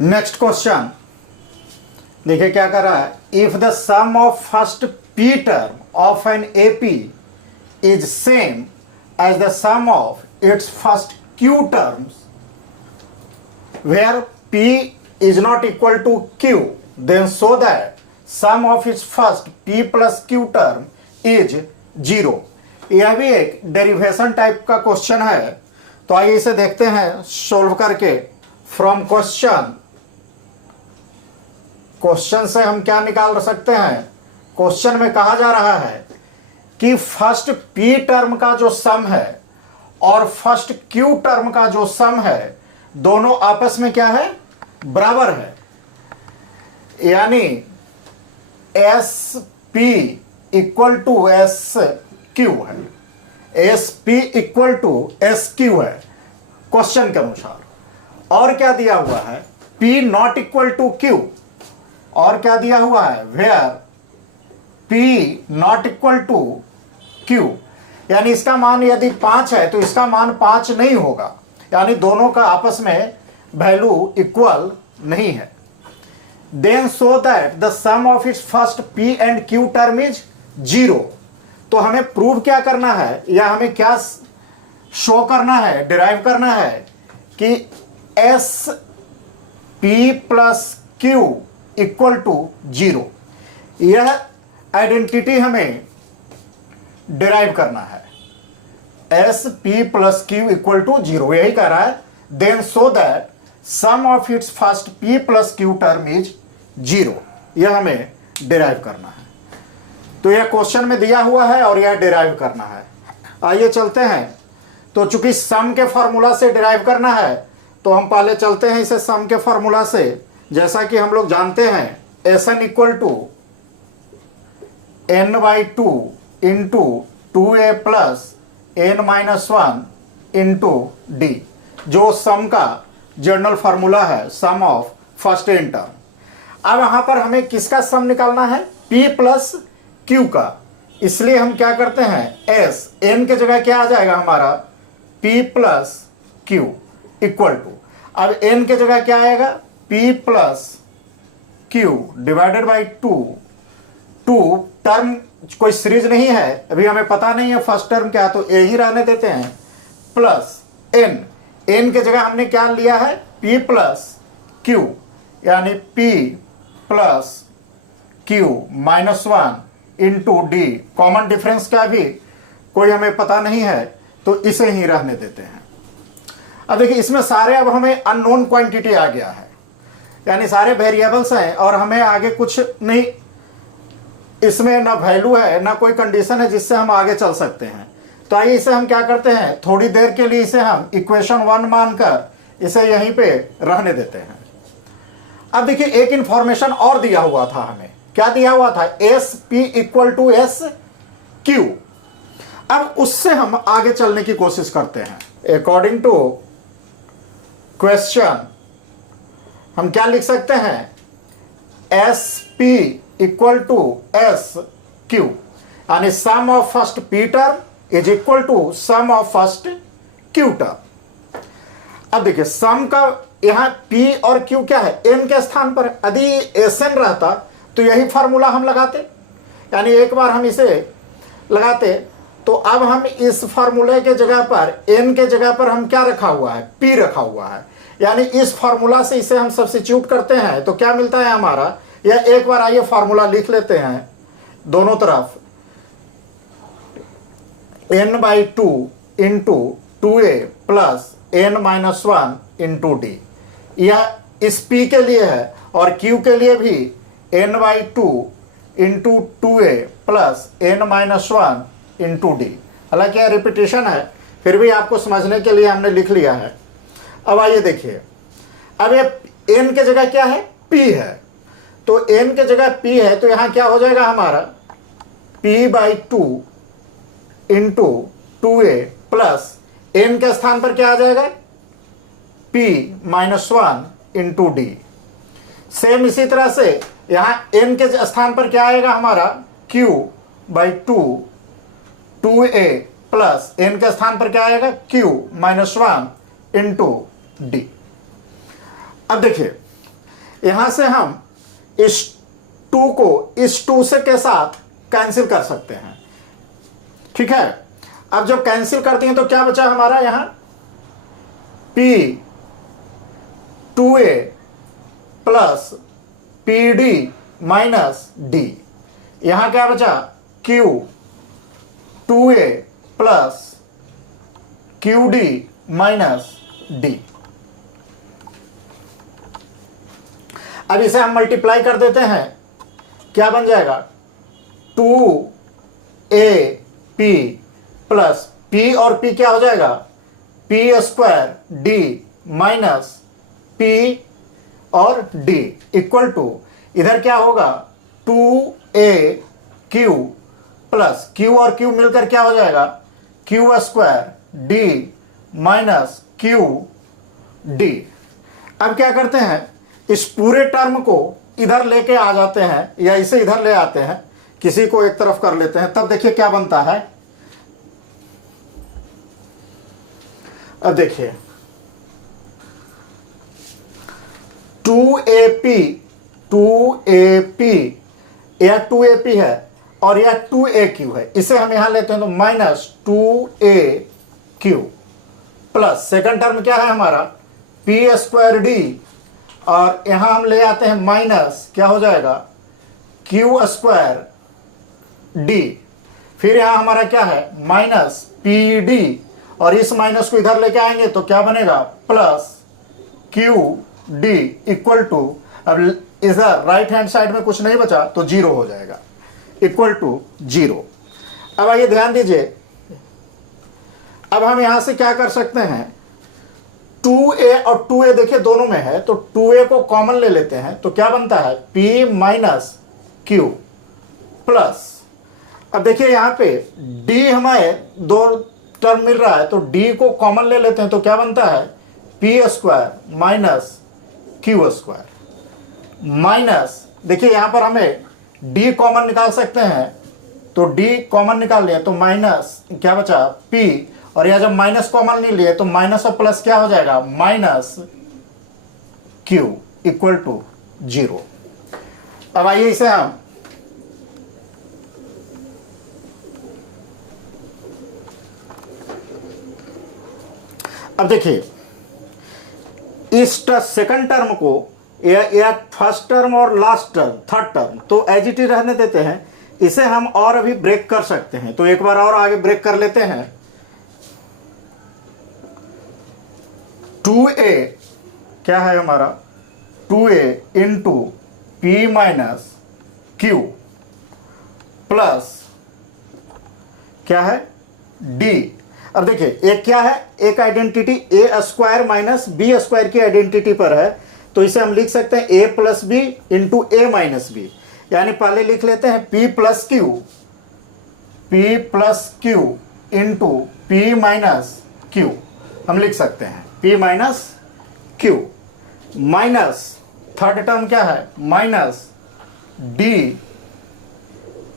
Next question देखिए क्या कर रहा है। If the sum of first P term of an AP is same as the sum of its first q terms where p is not equal to q then so that sum of its first p plus q term is zero. यह भी एक derivation type का question है, तो आइए इसे देखते हैं सोल्व करके। फ्रॉम क्वेश्चन से हम क्या निकाल सकते हैं। क्वेश्चन में कहा जा रहा है कि फर्स्ट पी टर्म का जो सम है और फर्स्ट क्यू टर्म का जो सम है दोनों आपस में क्या है, बराबर है। यानी S P equal to S Q है, S P equal to S Q है क्वेश्चन के अनुसार। और क्या दिया हुआ है, P not equal to Q. और क्या दिया हुआ है, where P not equal to Q. यानी इसका मान यदि 5 है तो इसका मान 5 नहीं होगा, यानी दोनों का आपस में वैल्यू इक्वल नहीं है। Then so that the sum of its first p and q term is zero. तो हमें प्रूव क्या करना है या हमें क्या शो करना है, डिराइव करना है कि S p plus Q equal to zero. यह आइडेंटिटी हमें डिराइव करना है, S p plus Q equal to zero, यही कह रहा है। Then so that sum of its first p plus q term is zero, यह हमें डिराइव करना है। तो यह क्वेश्चन में दिया हुआ है और यह डिराइव करना है। आइए चलते हैं। तो चूंकि सम के फॉर्मूला से डिराइव करना है तो हम पहले चलते हैं इसे सम के फॉर्मूला से। जैसा कि हम लोग जानते हैं S n equal to n by two into two a plus n minus one into d, जो सम का जनरल फॉर्मूला है, sum of first n term. अब यहां पर हमें किसका सम निकालना है, पी प्लस क्यू का। इसलिए हम क्या करते हैं, एस एन के जगह क्या आ जाएगा हमारा, p plus Q equal to, अब एन के जगह क्या आएगा, p plus q divided by two. Two term कोई सीरीज नहीं है, अभी हमें पता नहीं है फर्स्ट टर्म क्या है, तो ए ही रहने देते हैं, प्लस एन। एन के जगह हमने क्या लिया है, पी प्लस क्यू, यानी P plus q minus one into D. Common difference का भी कोई हमें पता नहीं है, तो इसे ही रहने देते हैं। अब देखिए इसमें सारे अब हमें अननोन क्वांटिटी आ गया है, यानी सारे वेरिएबल्स हैं और हमें आगे कुछ नहीं, इसमें ना वैल्यू है ना कोई कंडीशन है जिससे हम आगे चल सकते हैं। तो आइए इसे हम क्या करते हैं, थोड़ी देर के लिए इसे हम इक्वेशन 1 मानकर इसे यहीं पे रहने देते हैं। अब देखिए एक इंफॉर्मेशन और दिया हुआ था हमें, क्या दिया हुआ था, S P equal to S q. अब उससे हम आगे चलने की कोशिश करते हैं। अकॉर्डिंग टू क्वेश्चन हम क्या लिख सकते हैं, S P equal to S Q, यानी sum of first P term is equal to sum of first Q term. अब देखिए सम का यहां पी और क्यू क्या है, एन के स्थान पर। यदि एस एन रहता तो यही फॉर्मूला हम लगाते, यानी एक बार हम इसे लगाते। तो अब हम इस फार्मूले के जगह पर एन के जगह पर हम क्या रखा हुआ है, पी रखा हुआ है, यानी इस फार्मूला से इसे हम सब्स्टिट्यूट करते हैं तो क्या मिलता है हमारा, यह एक बार आइए फार्मूला लिख लेते हैं दोनों तरफ, n by two into two a plus n minus one into d. यह इस पी के लिए है और क्यू के लिए भी n by two into two a plus n minus one into d. हालांकि यह रिपीटेशन है, फिर भी आपको समझने के लिए हमने लिख लिया है। अब आइए देखिए, अब ये एन के जगह क्या है, पी है, तो एन के जगह पी है तो यहां क्या हो जाएगा हमारा, p by two into two a plus n के स्थान पर क्या आ जाएगा, p minus one into d. Same इसी तरह से यहां एन के स्थान पर क्या आएगा हमारा, q by two a plus n के स्थान पर क्या आएगा, q minus one into d. अब देखिए यहां से हम इस 2 को इस 2 से के साथ कैंसिल कर सकते हैं, ठीक है। अब जब कैंसिल करते हैं तो क्या बचा हमारा यहां, P 2a plus PD minus D। यहां क्या बचा, Q 2a plus QD minus D। अब इसे हम मल्टीप्लाई कर देते हैं, क्या बन जाएगा, 2AP प्लस P और P क्या हो जाएगा, P square D minus P और D इक्वल टू, इधर क्या होगा, 2AQ प्लस Q और Q मिलकर क्या हो जाएगा, Q square D minus QD। अब क्या करते हैं, इस पूरे टर्म को इधर लेके आ जाते हैं या इसे इधर ले आते हैं, किसी को एक तरफ कर लेते हैं, तब देखिए क्या बनता है। अब देखिए 2AP यह 2AP है और यह 2AQ है, इसे हम यहां लेते हैं तो minus 2AQ plus second term क्या है हमारा, P स्क्वायर D, और यहां हम ले आते हैं माइनस, क्या हो जाएगा, Q स्क्वायर D। फिर यहां हमारा क्या है, माइनस PD, और इस माइनस को इधर लेके आएंगे तो क्या बनेगा, प्लस QD इक्वल टू, अब इधर राइट हैंड साइड में कुछ नहीं बचा तो 0 हो जाएगा, इक्वल टू 0। अब आइए ध्यान दीजिए, अब हम यहां से क्या कर सकते हैं, 2a और 2a देखिए दोनों में है, तो 2a को कॉमन ले लेते हैं तो क्या बनता है, P माइनस Q प्लस, अब देखिए यहां पे D हमारे दो टर्म मिल रहा है तो D को कॉमन ले लेते हैं तो क्या बनता है, P square minus Q square minus, देखिए यहां पर हमें D कॉमन निकाल सकते हैं तो D कॉमन निकाल लिया तो माइनस क्या बचा, P, और यह जब माइनस कॉमन नहीं लिए तो माइनस और प्लस क्या हो जाएगा, माइनस Q इक्वल टू 0। अब आइए इसे हम अब देखिए इस सेकंड टर्म को या फर्स्ट टर्म और लास्ट टर्म थर्ड टर्म तो एज इट इज रहने देते हैं, इसे हम और अभी ब्रेक कर सकते हैं, तो एक बार और आगे ब्रेक कर लेते हैं। 2a क्या है हमारा, 2a into P minus Q plus क्या है, D। अब देखिए एक क्या है, एक identity a square minus b square की आइडेंटिटी पर है, तो इसे हम लिख सकते हैं a plus b into a minus b, यानी पहले लिख लेते हैं p plus q into p minus q, हम लिख सकते हैं p minus q minus third term क्या है, minus d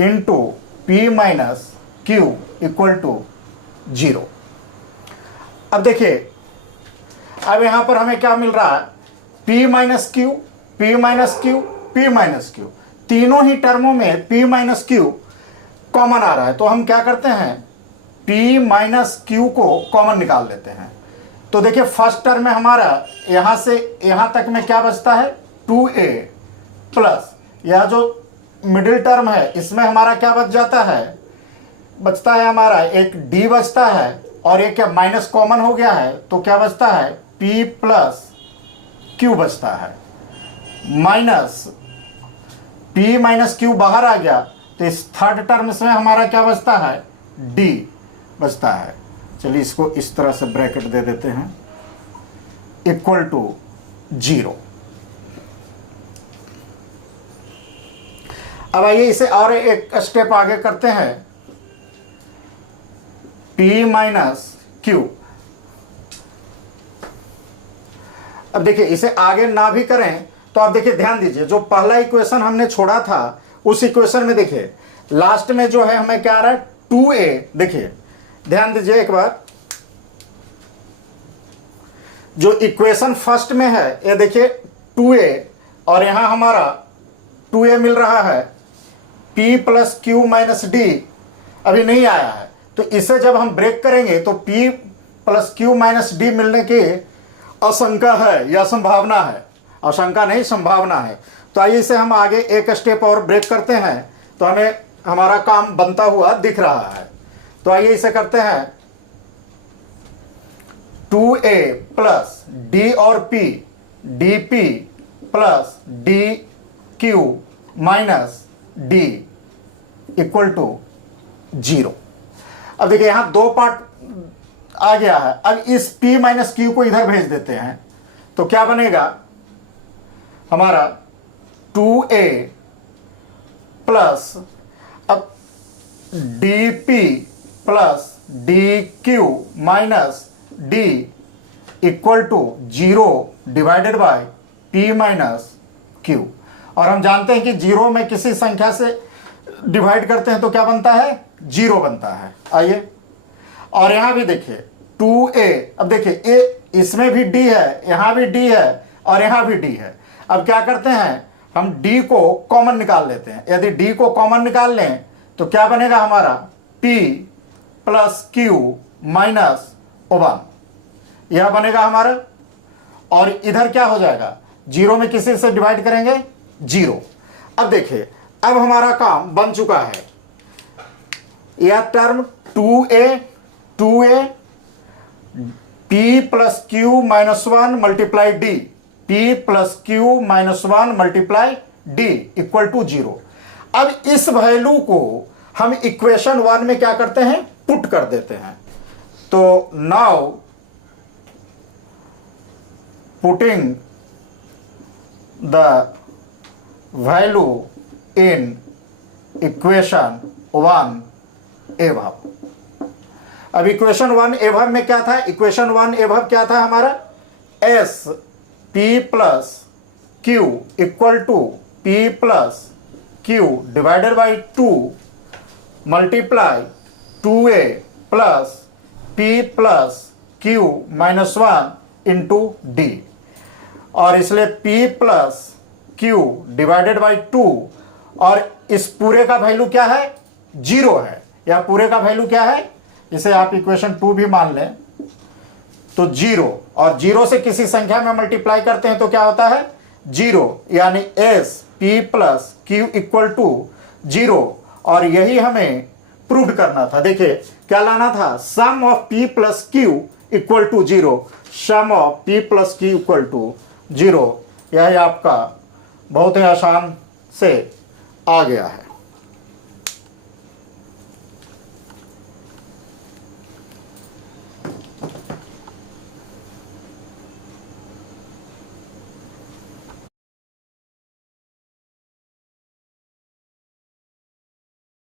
into p minus Q equal to 0। अब देखिए अब यहां पर हमें क्या मिल रहा है, P minus Q, P minus Q, P minus Q, तीनों ही टर्मों में P माइनस क्यू कॉमन आ रहा है, तो हम क्या करते हैं, P माइनस क्यू को कॉमन निकाल लेते हैं। तो देखिए फर्स्ट टर्म में हमारा यहां से यहां तक में क्या बचता है, 2a प्लस यह जो मिडिल टर्म है इसमें हमारा क्या बच जाता है, बचता है हमारा एक D बचता है, और एक क्या माइनस कॉमन हो गया है तो क्या बचता है, P प्लस Q बचता है, माइनस P माइनस Q बाहर आ गया तो इस थर्ड टर्म में हमारा क्या बचता है, D बचता है। चलिए इसको इस तरह से ब्रैकेट दे देते हैं, इक्वल टू 0। अब आइए इसे और एक स्टेप आगे करते हैं, P माइनस Q। अब देखिए इसे आगे ना भी करें तो आप देखिए ध्यान दीजिए, जो पहला इक्वेशन हमने छोड़ा था उस इक्वेशन में देखिए लास्ट में जो है हमें क्या आ रहा है, 2a। देखिए ध्यान दीजिए एक बार, जो इक्वेशन फर्स्ट में है ये देखिए 2a और यहां हमारा 2a मिल रहा है, p plus q minus D अभी नहीं आया है, तो इसे जब हम ब्रेक करेंगे तो p plus q minus D मिलने की आशंका है या संभावना है, आशंका नहीं संभावना है। तो आइए इसे हम आगे एक स्टेप और ब्रेक करते हैं, तो हमें हमारा काम बनता हुआ दिख रहा है। तो आइए इसे करते हैं, 2a प्लस डी और p d p plus d q minus d equal to 0। अब देखिए यहां दो पार्ट आ गया है। अब इस p माइनस क्यू को इधर भेज देते हैं, तो क्या बनेगा हमारा 2a प्लस अब d p plus d q minus d equal to 0 divided by p minus q. और हम जानते हैं कि 0 में किसी संख्या से डिवाइड करते हैं तो क्या बनता है, 0 बनता है। आइए और यहां भी देखिए 2a, अब देखिए a इसमें भी d है, यहां भी d है और यहां भी d है। अब क्या करते हैं, हम d को कॉमन निकाल लेते हैं। यदि d को कॉमन निकाल लें तो क्या बनेगा हमारा p प्लस क्यू माइनस 1, यह बनेगा हमारा। और इधर क्या हो जाएगा, 0 में किसी से डिवाइड करेंगे 0। अब देखिए अब हमारा काम बन चुका है। यह term 2a p plus q minus 1 multiply d, p plus q minus 1 multiply d equal to 0। अब इस वैल्यू को हम इक्वेशन 1 में क्या करते हैं, पुट कर देते हैं। तो now putting the value in equation 1 एवब। अब इक्वेशन 1 एवब में क्या था, इक्वेशन 1 एवब क्या था हमारा, S p plus Q equal to p plus q divided by 2 multiply 2a plus p plus q minus 1 into d. और इसलिए p plus q divided by 2, और इस पूरे का वैल्यू क्या है, 0 है। या पूरे का वैल्यू क्या है, इसे आप इक्वेशन 2 भी मान लें तो 0, और 0 से किसी संख्या में मल्टीप्लाई करते हैं तो क्या होता है 0, यानी S p plus Q equal to 0। और यही हमें प्रूव करना था। देखिए क्या लाना था, sum of p plus Q equal to 0, sum of p plus Q equal to 0। यह आपका बहुत ही आसान से आ गया है।